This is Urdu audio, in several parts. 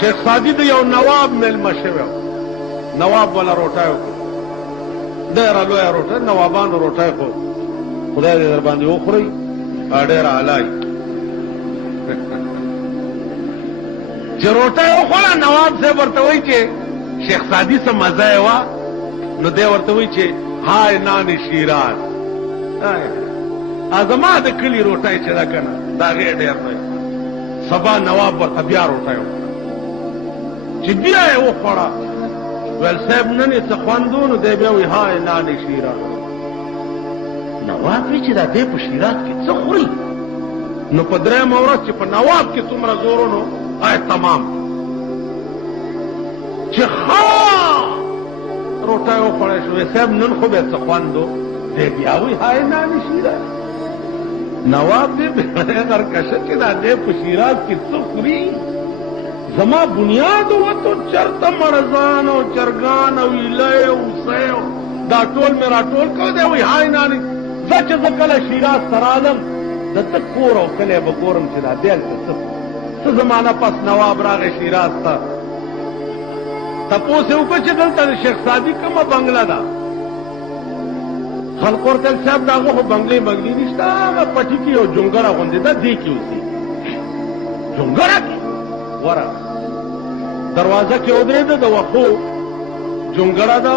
شیخ سادی د یو نواب میلمه شوی نواب والا روټای ډېره لویه روټۍ نوابانو روټۍ خو خدای دې در باندې وخورئ ډېره اعلی چې روټۍ وخوړه نواب صاحب ورته وایي چې شیخ سادي څه مزه یې وه نو دی ورته وایي چې های نان شیراز زما د کلي روټۍ چې ده که نه د هغې ډېر دی سبا نواب ورته بیا روټۍ وخوړه چې بیا یې وخوړه ویل صاحب نن یې څه خوند و نو دی بیا وایي های نان شیراز نواب وی چې دا دی په شیراز کې څه خوري نو په درېیمه ورځ چې په نواب کې څومره زور نو آی تمام چې ښه روټۍ وخوړی شو صاحب نن خو به څه خوند و دی بیا وایي های نان شیراز نواب دې بېړی غرکشه چې دا دی په شیراز کې څه خوري زما بنیاد وته چرته مرزان او چرګان او ایلی او اوسۍ دا ټول مې راټول کړ دی وایي های نانې زه چې زه کله شیراز ته رالم د ته کور او کلی به ګورم چې دا دی هلته څه زمانه پس نواب راغی شیراز ته تپوس یې وکړه چې دلته د شیخ سادي کومه بنګله ده خلقو ورته ویل صاحب د هغه خو بنګلې بنګلې نشته هغه پټي کې یو جونګړه غوندې ده دې کې اوسي جونګړه کې ورغه دروازه کې ودرېده د وښو جونګړه ده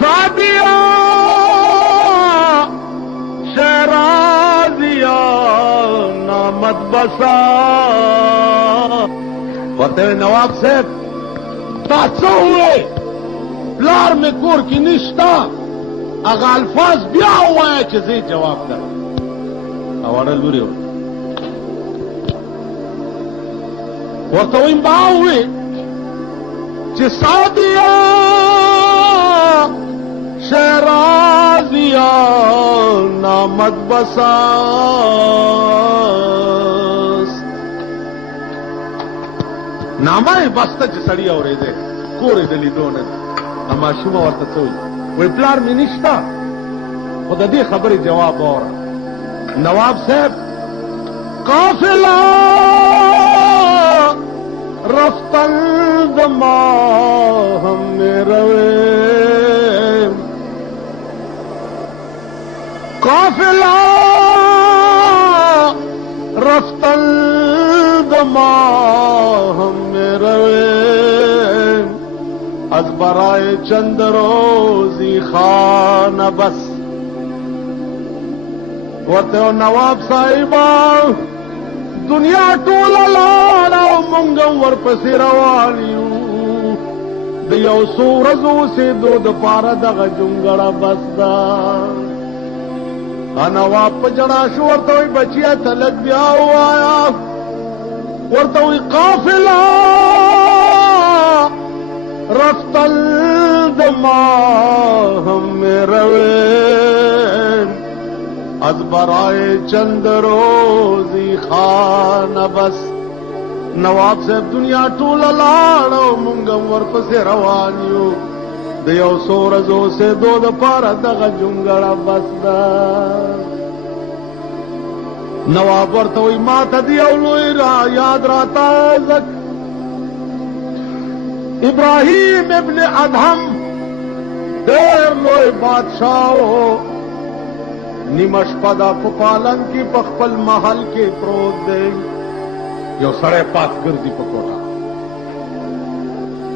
سادیا شیرازیا نامت بسا ورته نواب صاحب تا څه ووې پلار مې کور کې نشته هغه الفاظ بیا ووایه چې زه جواب درم اواړه لورې ورته ویم با ووې چې سادیا شیرازیا نامت بساس نامه یې بسته چې سړي اورېدی کور یې د لیدو نه دی ماشومه ورته څه وایي وایي پلار مې نشته خو د دې خبرې جواب واوره نواب صاحب قافله رفتن د ماهم مې رویم قافله رفتن د ماهم مې رویم از برای چند روزی خانه بس ورته نواب صاحبا دنیا ټوله لاړه او مونږ ورپسې روان یو د یو څو ورځو اوسېدو دپاره دغه جونګړه بس ده نواب په ژړا شو ورته وایي بچیه ته لږ بیا ووایه ورته وایي قافله رفتل د ماهم مې رویم از برای چند روزی خانه بس نواب صاحب دنیا ټوله لاړه او مونږ هم ورپسې روان یو د یو څو ورځو اوسېدو دپاره دغه جونګړه بس ده نواب ورته وایي ما ته د یو لوی یاد راتازه ابراهیم ابن ادهم ډېر لوی بادشاه و نیمه شپه ده په پالنګ کې په خپل محل کې پروت دی یو سړی پاس ګرځي په کوټه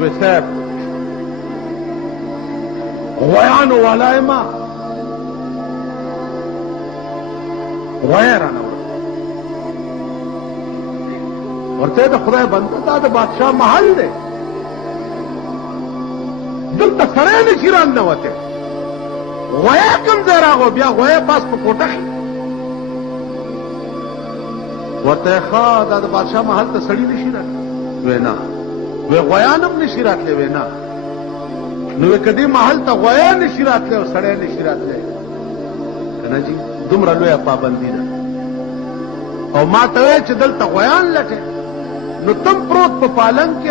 وایي صاحب غویانو والا یم غوی رانه ورته د خدای بنده دا د بادشاه محل دی دلته سړی نشي راننوتی غویه کوم ځای راغو بیا غویه پاس په کوټه کې ورته ښه دا د بادشاه محل ته سړي نشي راتلی وی نه وی غویان هم نشي راتلی وی نه نو وی که دې محل ته غویه نشي راتلی او سړی نشي راتلی که نه جي دومره لویه پابندي ده او ما ته وایې چې دلته غویان لټې نو تم پروت په پالنګ کې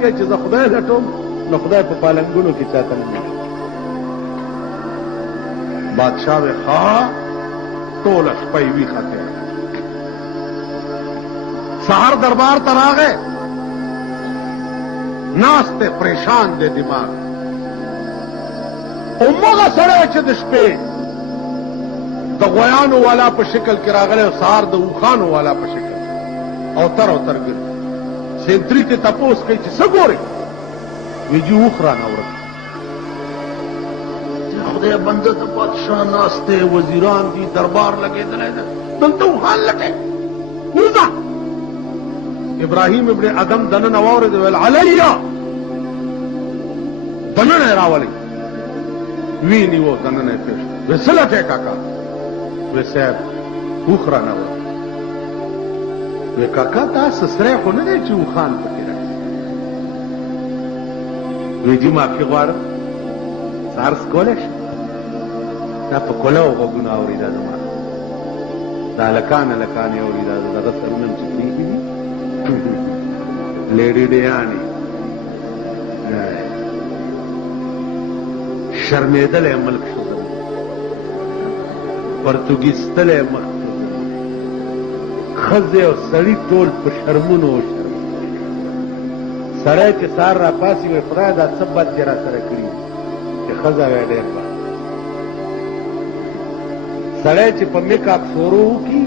کوي چې زه خدای لټوم نو خدای په پالنګونو کې چاته نه بادشاه وی ښه ټوله شپه یې ویښه تېره. سحر دربار ته راغی، ناست دی پریشان دی دماغ. همغه سړی چې د شپې د غویانو والا په شکل کې راغلی او سهار د اوښانو والا په شکل او تر ګرځي. سینتري ته تپوس کوي چې څه ګورې؟ وی جي اوښ رانه ورک. خدای بنده د بادشاه ناست دی، وزیران دي، دربار لګېدلی دی، دلته اوښان لټې وځه. ابراهیم ابن ادم دننه واورېد، ویل علیا، دننه یې راولئ. وی نیو دننه یې پېښ. وی څه لټې کاکا؟ وی صاحب اوښ رانه ورک. وی کاکا دا سسری خو نه دی چې اوښان پکې راشي. وی جي معافي غواړم، څه عرض کولی شم؟ دا په کولو غوږونه اوري، دا زما دا هلکان یې اوري، دا دغه سرونه چې کېږي دي لیډیډیانې. شرمېدلی ملک شو زموږ، پرتوګیستلی مخ شو زموږ، ښځې او سړي ټول په شرمونو وشرمېدل. سړی چې سهار را پاسي وایي خدایه دا څه بد دې را سره کړي چې ښځه وی ډېر بد. سړی چې په میکاپ شروع وکړي،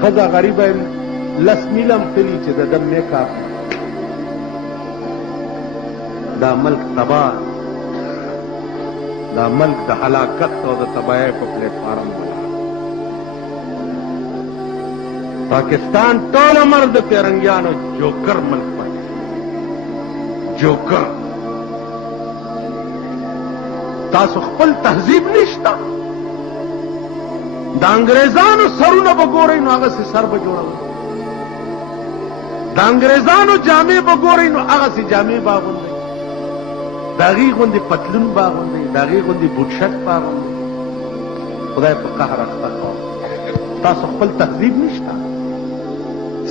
ښځه غریبه لس میله هم تلي چې د ده میکاپ. دا ملک تباه، دا ملک د هلاکت او د تباهۍ په پلیټفارم ولاړ. پاکستان ټول عمر د پیرنګیانو جوکر ملک پاتې، جوکر. تاسو خپل تهذیب نشته. د انګریزانو سرونه به ګورئ نو هغسې سر به جوړوئ، د انګریزانو جامې به ګورئ نو هغسې جامې به اغوندئ، د هغې غوندې پتلون به اغوندئ، د هغې غوندې بوټشک به اغوندئ. خدای په قهر اخته کوم. تاسو خپل تهذیب نشته،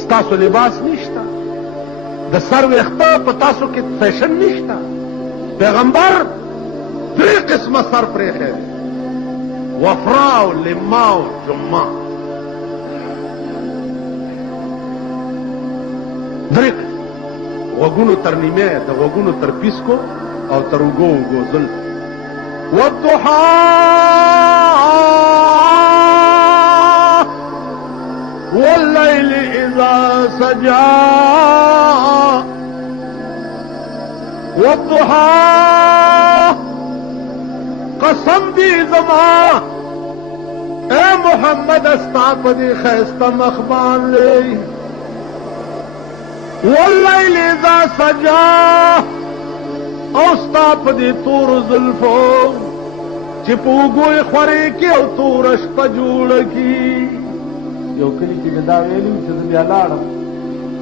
ستاسو لباس نشته، د سر ویښته په تاسو کې فیشن نشته. پیغمبر 3 قسمه سر پرېښی دی، وفرا او لما او جمعه. 3 غوږونو تر نیمه، د غوږونو تر پیسکو او تر اوږو زلف. والضحى والليل اذا سجى والضحى قسم دی زما اے محمد استا پدی خیستا مخبان لے. واللیل اذا سجا اوستا پدی تور زلفو چپو گوی خوری کی او تورش پا جوڑ کی. یو کلی کی دا ویلی چیز بیا لارم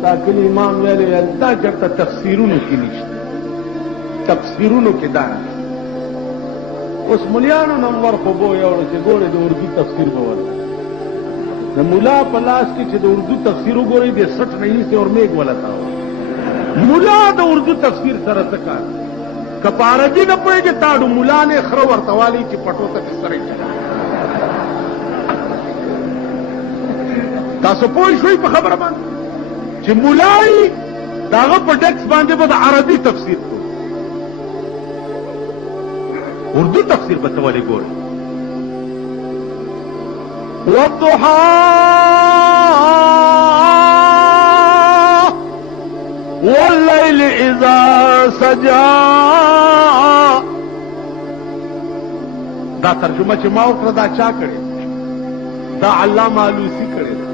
دا کلی امام ویلی دا چرتا تفسیرونو کی نشت، تفسیرونو کی دا نشت. اوس ملیانو نمبر خو بو یوړو چې ګورې د اردو تفسیر به ورته د ملا په لاس کې چې د اردو تفسیر وګورئ د 60 نه ایسي اور میګ ولتا ملا د اردو تفسیر سره څه کار؟ که په عربي نه پوهېږي تاړو ملا نه خره ورته والی چې پټو ته سره چلا. تاسو پوه شوئ په خبره باندې چې ملای د هغه په ډیکس باندې به د عربي تفسیر کوي، اردو تفسیر به ته ولې ګورې؟ والضحى والليل اذا سجى. دا ترجمه چې ما وکړه دا چا کړې؟ دا علامه علوسی کړې ده.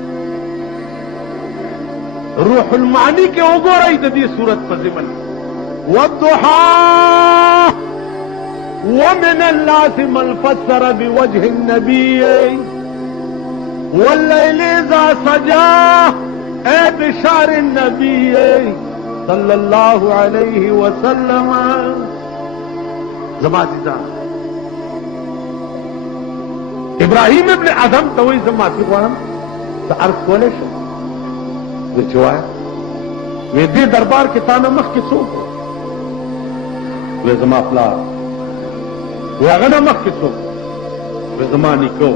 روح المعانی کې وګورئ د دې صورت په ضمن. والضحى ومن الناس من فسر بوجه النبي والليل اذا سجى اي بشار النبي صلى الله عليه وسلم. زما عزیزان ابراهیم ابن ادم ته وایي زما معافي غواړم، څه عرض کولی شم؟ وی چې وایه وی دې دربار کې تا نه مخکې څوک و؟ وی زما پلار. وی هغه نه مخکې څوک؟ وی زما نیکه و.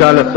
40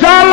4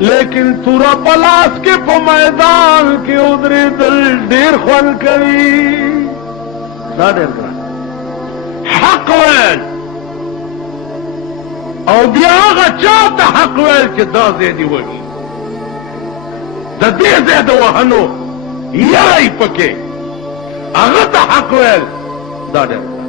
لیکن تورا پلاس کے پا میدان کے ادری دل دیر خوان کری دا دیر گران حق ویل او بیا آغا چاہتا حق ویل چه دا زیدی وگی دا دی زید وحنو یای پکے آغا تا حق ویل دا دیر